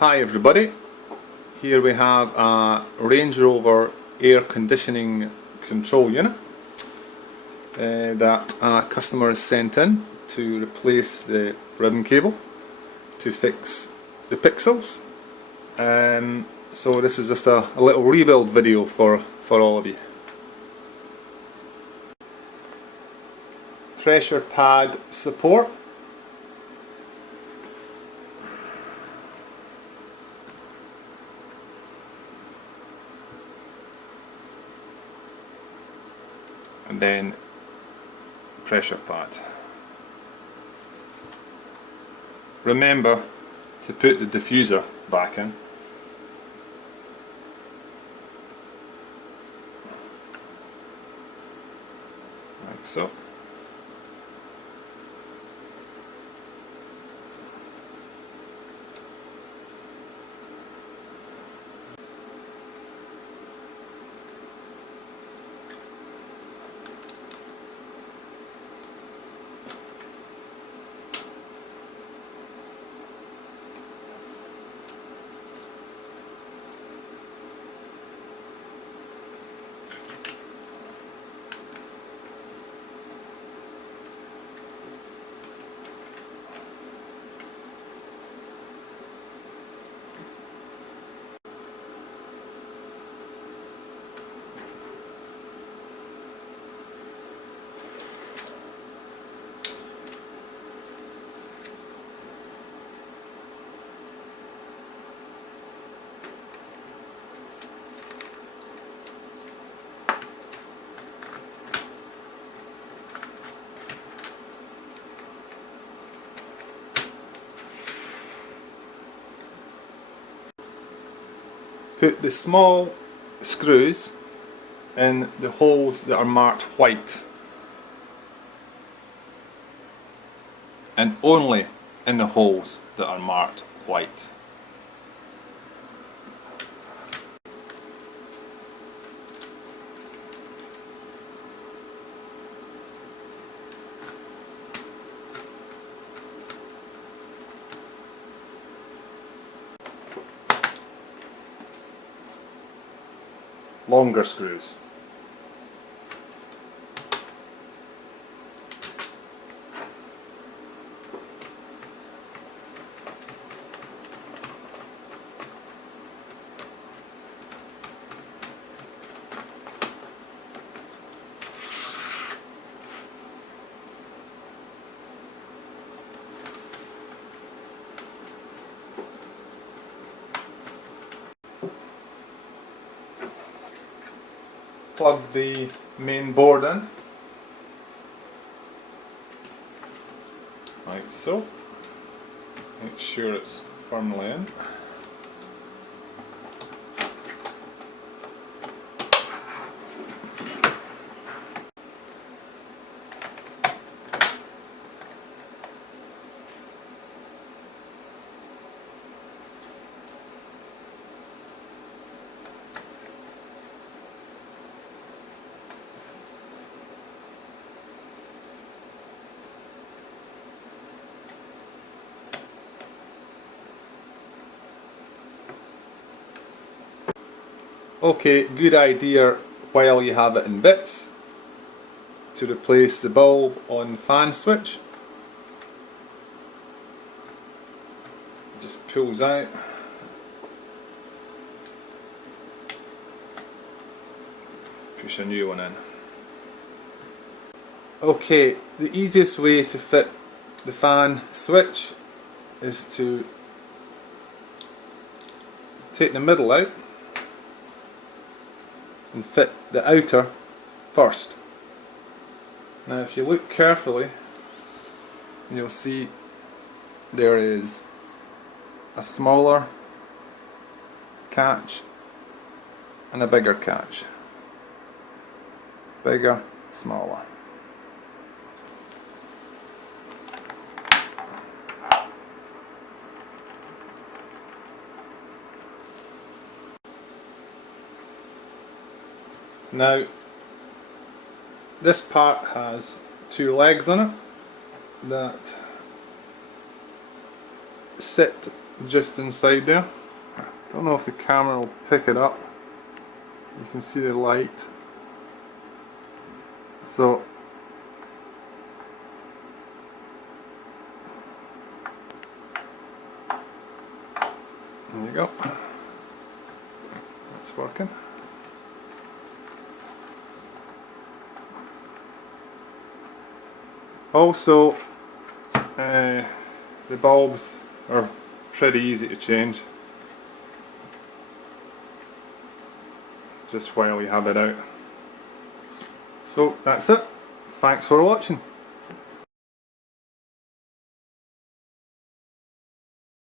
Hi everybody, here we have a Range Rover air conditioning control unit that a customer has sent in to replace the ribbon cable to fix the pixels. So this is just a little rebuild video for all of you. Pressure pad support. And then pressure pad. Remember to put the diffuser back in. Like so. Put the small screws in the holes that are marked white, and only in the holes that are marked white. Longer screws. Plug the main board in, like so. Make sure it's firmly in. Okay, good idea while you have it in bits to replace the bulb on fan switch. It just pulls out. Push a new one in. Okay, the easiest way to fit the fan switch is to take the middle out and fit the outer first. Now if you look carefully, you'll see there is a smaller catch and a bigger catch. Bigger, smaller. Now, this part has two legs on it that sit just inside there. Don't know if the camera will pick it up. You can see the light. So there you go. That's working. Also, the bulbs are pretty easy to change, just while you have it out. So that's it. Thanks for watching.